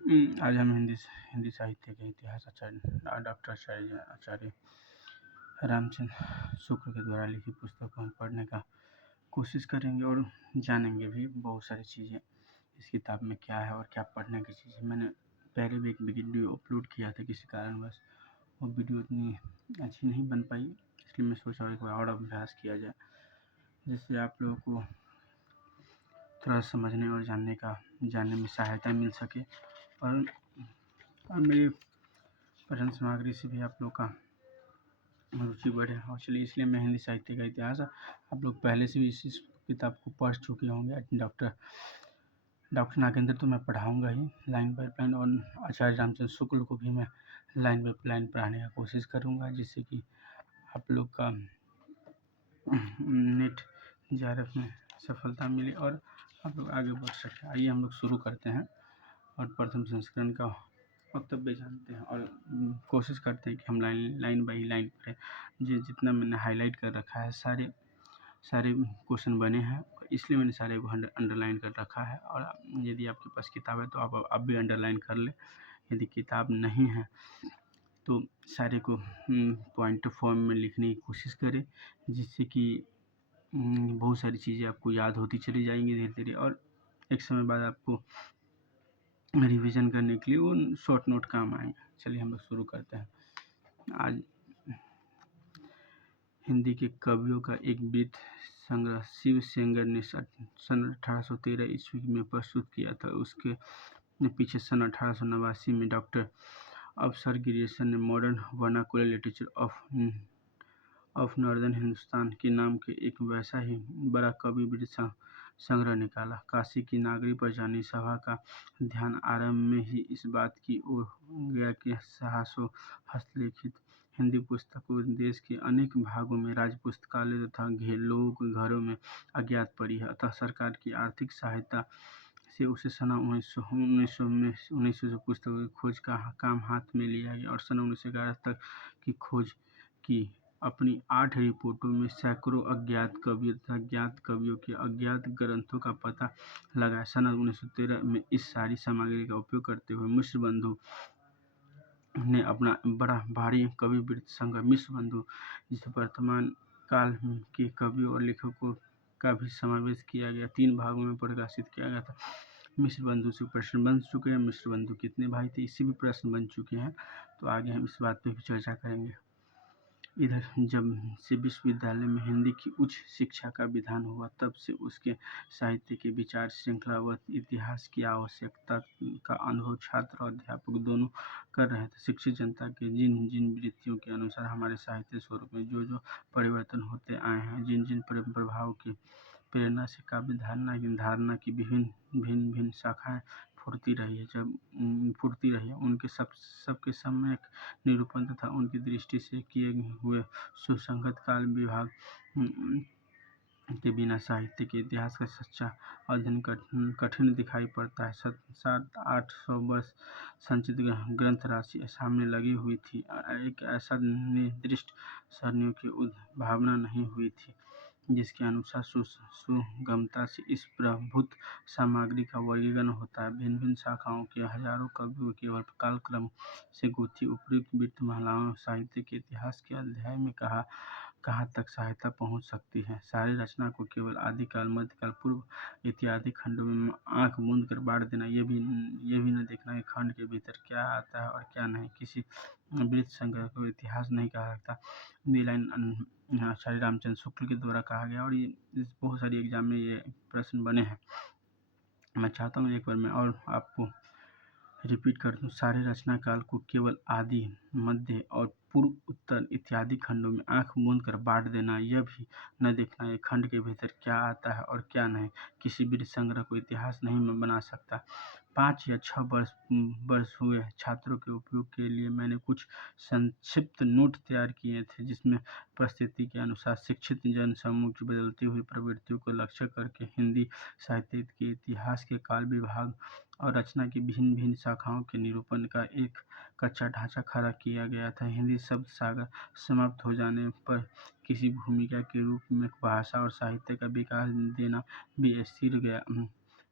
आज हम हिंदी साहित्य के इतिहास आचार्य डॉक्टर आचार्य रामचंद्र शुक्ल के द्वारा लिखी पुस्तक को हम पढ़ने का कोशिश करेंगे और जानेंगे भी बहुत सारी चीज़ें इस किताब में क्या है और क्या पढ़ने की चीज़ें। मैंने पहले भी एक वीडियो अपलोड किया था, किसी कारणवश वो वीडियो इतनी अच्छी नहीं बन पाई, इसलिए मैं सोचा एक बार और अभ्यास किया जाए, जिससे आप लोगों को थोड़ा समझने और जानने में सहायता मिल सके और मेरी पठन सामग्री से भी आप लोग का रुचि बढ़े। और चलिए, इसलिए मैं हिंदी साहित्य का इतिहास, आप लोग पहले से भी इस किताब को पढ़ चुके होंगे। डॉक्टर नागेंद्र तो मैं पढ़ाऊँगा ही लाइन बाय लाइन, और आचार्य रामचंद्र शुक्ल को भी मैं लाइन बाय लाइन पढ़ाने का कोशिश करूँगा, जिससे कि आप लोग का नेट JRF में सफलता मिले और आप लोग आगे बढ़ सकें। आइए हम लोग शुरू करते हैं और प्रथम संस्करण का वक्तव्य जानते हैं और कोशिश करते हैं कि हम लाइन बाई लाइन पढ़ें। जितना मैंने हाईलाइट कर रखा है, सारे क्वेश्चन बने हैं, इसलिए मैंने सारे को अंडरलाइन कर रखा है। और यदि आपके पास किताब है तो आप भी अंडरलाइन कर लें। यदि किताब नहीं है तो सारे को पॉइंट फॉर्म में लिखने की कोशिश करें, जिससे कि बहुत सारी चीज़ें आपको याद होती चली जाएंगी धीरे धीरे, और एक समय बाद आपको रिवीजन करने के लिए वो शॉर्ट नोट काम आएंगे। चलिए हम लोग शुरू करते हैं। आज हिंदी के कवियों का एक वृत्त संग्रह शिव सेंगर ने सन 1813 ईस्वी में प्रस्तुत किया था। उसके पीछे सन 1889 में डॉक्टर अफसर गिरीसन ने modern vernacular literature of northern Hindustan के नाम के एक वैसा ही बड़ा कवि वृत्त संग्रह निकाला। काशी की नागरी पर जानी सभा का ध्यान आरंभ में ही इस बात की ओर गया कि साहसों हस्तलिखित हिंदी पुस्तकों देश के अनेक भागों में राजपुस्तकालय तथा लोगों के घरों में अज्ञात पड़ी है। अतः सरकार की आर्थिक सहायता से उसे सन 1900 से पुस्तकों की खोज का काम हाथ में लिया गया और सन 1911 तक की खोज की। अपनी 8 रिपोर्टों में सैकड़ों अज्ञात कवियों तथा ज्ञात कवियों के अज्ञात ग्रंथों का पता लगाया। सन 1913 में इस सारी सामग्री का उपयोग करते हुए मिश्र बंधु ने अपना बड़ा भारी कवि वृत्त संग्रह मिश्र बंधु, जिसे वर्तमान काल के कवियों और लेखकों का भी समावेश किया गया, 3 भागों में प्रकाशित किया गया था। मिश्र बंधु से प्रश्न बन चुके हैं। मिश्र बंधु कितने भाई थे, इससे भी प्रश्न बन चुके हैं, तो आगे हम इस बात पे भी चर्चा करेंगे। इधर जब से विश्वविद्यालय में हिंदी की उच्च शिक्षा का विधान हुआ, तब से उसके साहित्य के विचार श्रृंखला व इतिहास की आवश्यकता का अनुभव छात्र और अध्यापक दोनों कर रहे थे। शिक्षित जनता के जिन जिन वृत्तियों के अनुसार हमारे साहित्य स्वरूप में जो परिवर्तन होते आए हैं, जिन जिन प्रभाव की प्रेरणा से काव्य धारणा की भिन्न शाखाएं फुर्ती रही है, उनके सबके सम्यक निरूपण तथा उनकी दृष्टि से किए हुए सुसंगत काल विभाग के बिना साहित्य के इतिहास का सच्चा अध्ययन कठिन दिखाई पड़ता है। 700-800 वर्ष संचित ग्रंथ राशि सामने लगी हुई थी। एक ऐसा निर्दिष्ट सरणियों की उद्भावना नहीं हुई थी जिसके अनुसार सुगमता से इस प्रभुत सामग्री का वर्गीकरण होता है। भिन्न भिन्न शाखाओं के हजारों कवियों केवल कालक्रम से गुथी उपयुक्त वृत्त महिलाओं साहित्य के इतिहास के अध्याय में कहाँ तक सहायता पहुँच सकती है। सारी रचना को केवल आदिकाल, मध्यकाल, पूर्व इत्यादि खंडों में आंख मूंद कर बांट देना, ये भी न देखना कि खंड के भीतर क्या आता है और क्या नहीं, किसी वृत्त संग्रह को इतिहास नहीं कहा सकता। दी लाइन आचार्य रामचंद्र शुक्ल के द्वारा कहा गया, और ये बहुत सारी एग्जाम में ये प्रश्न बने हैं। मैं चाहता हूँ एक बार मैं और आपको रिपीट कर दूँ। सारे रचना काल को केवल आदि, मध्य और पूर्व, उत्तर इत्यादि खंडों में आंख मूंद कर बांट देना, यह भी न देखना ये खंड के भीतर क्या आता है और क्या नहीं, किसी वृत्त संग्रह को इतिहास नहीं बना सकता। 5 या 6 वर्ष हुए छात्रों के उपयोग के लिए मैंने कुछ संक्षिप्त नोट तैयार किए थे, जिसमें परिस्थिति के अनुसार शिक्षित जन समूह की बदलती हुई प्रवृत्तियों को लक्ष्य करके हिंदी साहित्य के इतिहास के काल विभाग और रचना की भिन्न भिन्न शाखाओं के निरूपण का एक कच्चा ढांचा खड़ा किया गया था। हिंदी शब्द सागर समाप्त हो जाने पर किसी भूमिका के रूप में भाषा और साहित्य का विकास देना भी स्थिर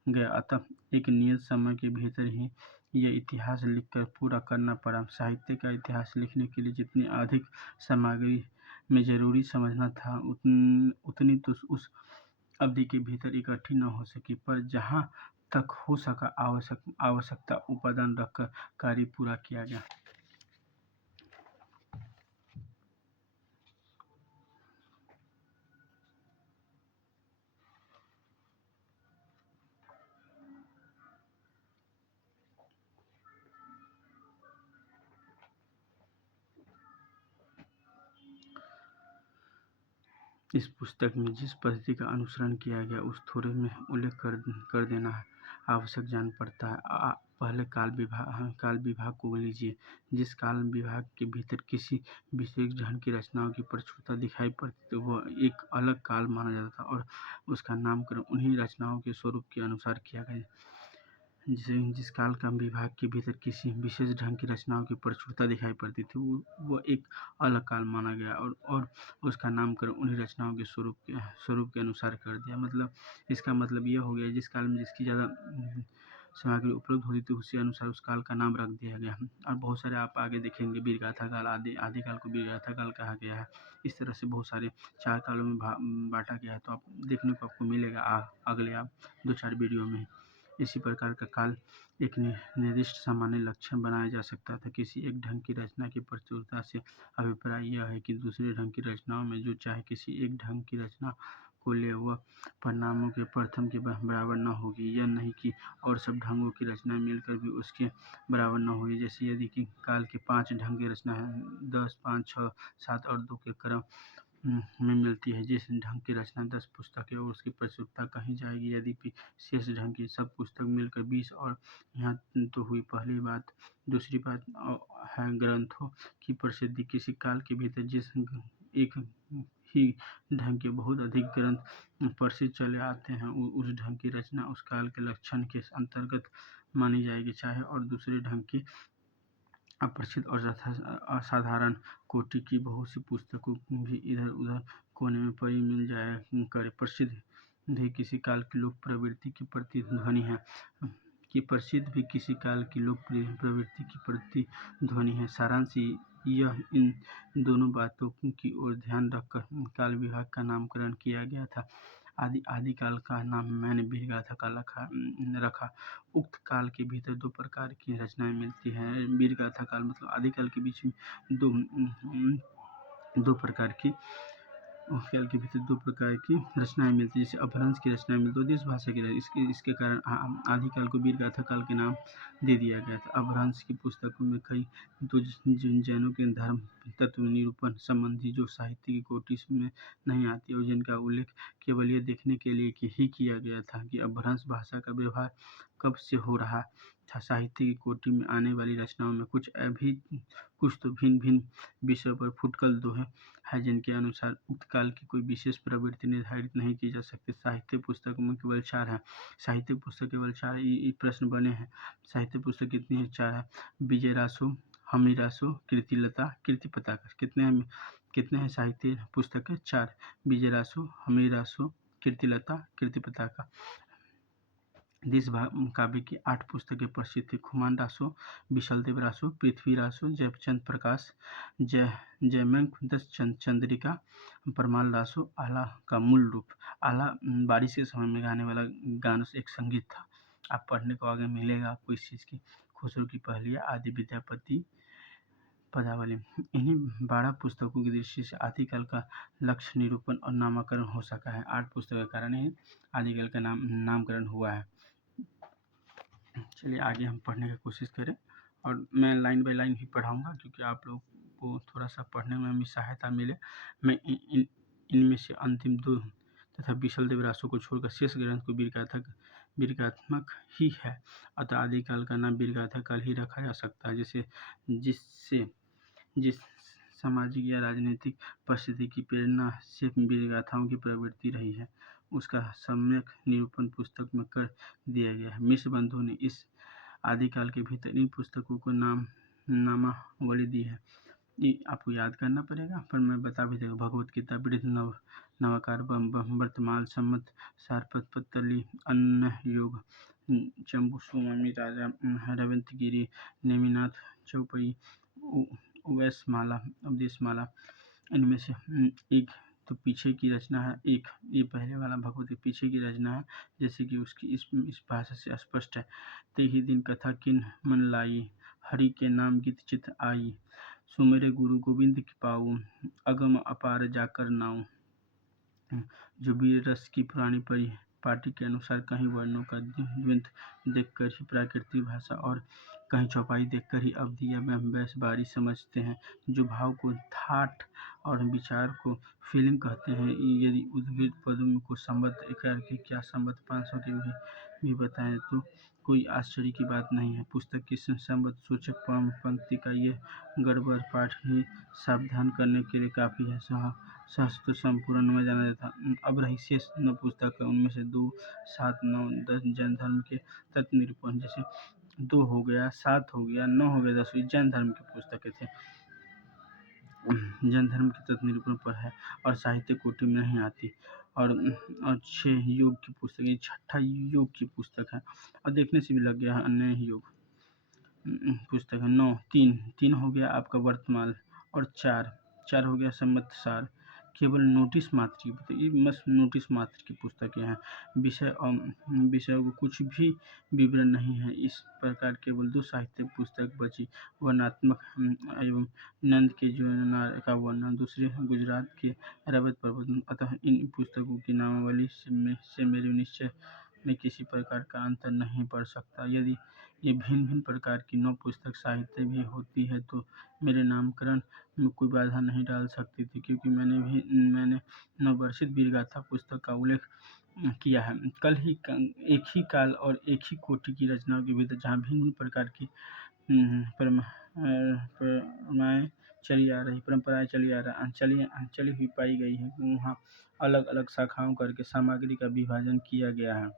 गया, अतः एक नियत समय के भीतर ही यह इतिहास लिखकर पूरा करना पड़ा। साहित्य का इतिहास लिखने के लिए जितनी अधिक सामग्री में जरूरी समझना था उतनी तो उस अवधि के भीतर इकट्ठी न हो सकी, पर जहाँ तक हो सका आवश्यकता उपादान रखकर कार्य पूरा किया गया। इस पुस्तक में जिस पद्धति का अनुसरण किया गया उस थोड़े में उल्लेख कर देना आवश्यक जान पड़ता है। पहले काल विभाग को लीजिए। जिस काल विभाग के भीतर किसी विशेष ढंग की रचनाओं की प्रचुरता दिखाई पड़ती तो वह एक अलग काल माना जाता था और उसका नामकरण उन्हीं रचनाओं के स्वरूप के अनुसार किया गया। जिस काल का विभाग के भीतर किसी विशेष ढंग की रचनाओं की प्रचुरता दिखाई पड़ती थी वो एक अलग काल माना गया और उसका नामकरण उन्हीं रचनाओं के स्वरूप के अनुसार कर दिया। मतलब इसका मतलब यह हो गया जिस काल में जिसकी ज़्यादा सामग्री उपलब्ध होती थी उसी अनुसार उस काल का नाम रख दिया गया। और बहुत सारे आप आगे देखेंगे वीरगाथा काल आदिकाल को वीरगाथा काल कहा गया है। इस तरह से बहुत सारे 4 कालों में बांटा गया है, तो आप देखने को आपको मिलेगा अगले आप 2-4 वीडियो में। इसी प्रकार का काल एक निर्दिष्ट सामान्य लक्षण बनाया जा सकता था। किसी एक ढंग की रचना की प्रचुरता से अभिप्राय यह है कि दूसरे ढंग की रचनाओं में जो चाहे किसी एक ढंग की रचना को ले वह परिणामों के प्रथम के बराबर न होगी। यह नहीं कि और सब ढंगों की रचनाएं मिलकर भी उसके बराबर न होगी। जैसे यदि कि काल के 5 ढंग की रचना है 10, 5, 6, 7 और 2 के क्रम में मिलती है। जिस ढंग की रचना 10 पुस्तक है और उसकी प्रचुरता कही जाएगी। यदि शेष ढंग की सब पुस्तक मिलकर 20 और यहाँ तो हुई पहली बात। दूसरी बात है ग्रंथों की प्रसिद्धि। किसी काल के भीतर जिस एक ही ढंग के बहुत अधिक ग्रंथ प्रसिद्ध चले आते हैं उस ढंग की रचना उस काल के लक्षण के अंतर्गत मानी जाएगी, चाहे और दूसरे ढंग की अप्रसिद्ध और असाधारण कोटि की बहुत सी पुस्तकों भी इधर उधर कोने में पड़ी मिल जाया करे। प्रसिद्ध भी किसी काल की लोक प्रवृत्ति की प्रतिध्वनि है भी किसी काल की लोक प्रवृत्ति की प्रतिध्वनि है। सारांश यह इन दोनों बातों की ओर ध्यान रखकर काल विभाग का नामकरण किया गया था। आदिकाल का नाम मैंने वीरगाथा काल रखा। उक्त काल के भीतर 2 प्रकार की रचनाएं मिलती हैं। वीरगाथा काल मतलब आदिकाल के बीच में दो प्रकार की काल के भीतर 2 प्रकार की रचनाएं मिलती है। जैसे अपभ्रंश की रचनाएं मिलती है देश भाषा की इसके कारण आदिकाल को वीरगाथा काल के नाम दे दिया गया था। अपभ्रंश की पुस्तकों में कई तो जैनों के धर्म तत्व निरूपण संबंधी जो साहित्य की कोटि में नहीं आती और जिनका उल्लेख केवल ये देखने के लिए ही किया गया था कि अपभ्रंश भाषा का व्यवहार कब से हो रहा था। साहित्य की कोटि में आने वाली रचनाओं में कुछ तो भिन्न भिन्न विषयों पर फुटकल दोहे है जिनके अनुसार उक्त काल की कोई विशेष प्रवृत्ति निर्धारित नहीं की जा सकती। साहित्य पुस्तकों में केवल 4 है। साहित्य पुस्तक केवल 4 प्रश्न बने हैं। साहित्य पुस्तक कितनी है? 4 है। विजय रासो, हमी रासो, कीर्तिलता, कीर्तिपताका। कितने हैं साहित्य पुस्तक? 4। विजय रासो, हमी रासो, कीर्तिलता, कीर्तिपताका। देश काव्य की 8 पुस्तकें प्रसिद्ध थी। खुमान रासो, विशलदेव रासो, पृथ्वी रासो, जयचंद प्रकाश, जयमंक दस चंद्रिका, परमाल रासो। आला का मूल रूप आला बारिश के समय में गाने वाला गाना एक संगीत था। आप पढ़ने को आगे मिलेगा आपको इस चीज़ की। खुसरो की पहलिया, आदि विद्यापति, पदावली। इन्हीं 12 पुस्तकों की दृष्टि से आदिकाल का लक्ष्य निरूपण और नामकरण हो सका है। 8 पुस्तक के कारण ही आदिकाल का नामकरण हुआ है। चलिए आगे हम पढ़ने की कोशिश करें और मैं लाइन बाय लाइन ही पढ़ाऊँगा क्योंकि आप लोग को थोड़ा सा पढ़ने में भी सहायता मिले। मैं इनमें से अंतिम 2 तथा विशलदेव रासो को छोड़कर शेष ग्रंथ को वीरगाथात्मक ही है, अतः आदिकाल का नाम वीरगाथा काल ही रखा जा सकता है। जिस सामाजिक या राजनीतिक परिस्थिति की प्रेरणा से वीरगाथाओं की प्रवृत्ति रही है उसका सम्यक निरूपण पुस्तक में कर दिया गया है। मिश्र बंधु ने इस आदिकाल के भीतर इन पुस्तकों को नामावली दी है। ये आपको याद करना पड़ेगा पर मैं बता भी दूँगा। भगवत गीता, बृहद नवाकार वर्तमान सम्मत सारपत पत्तली अन्न योग चंबू स्वामी राजा रविंद्र गिरी नेमिनाथ चौपई उवैस माला अवधेश माला। इनमें से एक तो पीछे की रचना है, एक ये पहले वाला भगवत के पीछे की रचना है, जैसे कि उसकी इस भाषा से स्पष्ट है। ते ही दिन कथा किन मन लाई, हरि के नाम गीत चित आई, सुमेरे गुरु गोविंद की पाऊ, अगम अपार जाकर नाऊ। जो वीर रस की पुरानी परिपाटी के अनुसार कहीं वर्णों का द्वंद्व देखकर ही प्राकृतिक भाषा और कहीं चौपाई देखकर ही अवधि या बैसबारी समझते हैं, जो भाव को थाट और विचार को फीलिंग कहते हैं। यदि उद्भिद पदों को संबद्ध करके क्या संबद्ध 500 के भी बताएं तो कोई आश्चर्य की बात नहीं है। पुस्तक की संबद्ध सूचक पंक्ति का ये गड़बड़ पाठ ही सावधान करने के लिए काफ़ी है। सहस्त्र संपूर्ण में जाना जाता। अब रही शेष 9 पुस्तक, उनमें से 2, 7, 9, 10 जैन धर्म के तत्व निरूपण, जैसे 2 हो गया, 7 हो गया, 9 हो गया, 10 जैन धर्म की पुस्तकें थे। जैन धर्म के तत्व निरूपण पर है और साहित्य कोटि में नहीं आती। और 6 योग की पुस्तक, ये 6ठा योग की पुस्तक है और देखने से भी लग गया है अन्य योग पुस्तक है। 9 3 हो गया आपका वर्तमान और 4 हो गया संवत्सर। केवल नोटिस मात्र की पुस्तक, ये बस नोटिस मात्र की पुस्तकें हैं। विषय को कुछ भी विवरण नहीं है। इस प्रकार केवल 2 साहित्य पुस्तक बची, वर्णनात्मक एवं नंद के जीवनार का वर्णन, दूसरे गुजरात के रवत प्रबंधन। अतः इन पुस्तकों की नामावली से मेरे निश्चय में किसी प्रकार का अंतर नहीं पड़ सकता। यदि ये भिन्न भिन्न प्रकार की 9 पुस्तक साहित्य भी होती है तो मेरे नामकरण में कोई बाधा नहीं डाल सकती थी, क्योंकि मैंने नववर्षित वीरगाथा पुस्तक का उल्लेख किया है। एक ही काल और एक ही कोटि की रचनाओं के भीतर जहाँ भिन्न भिन्न प्रकार की परंपराएं चली हुई पाई गई है, वहाँ अलग अलग शाखाओं करके सामग्री का विभाजन किया गया है।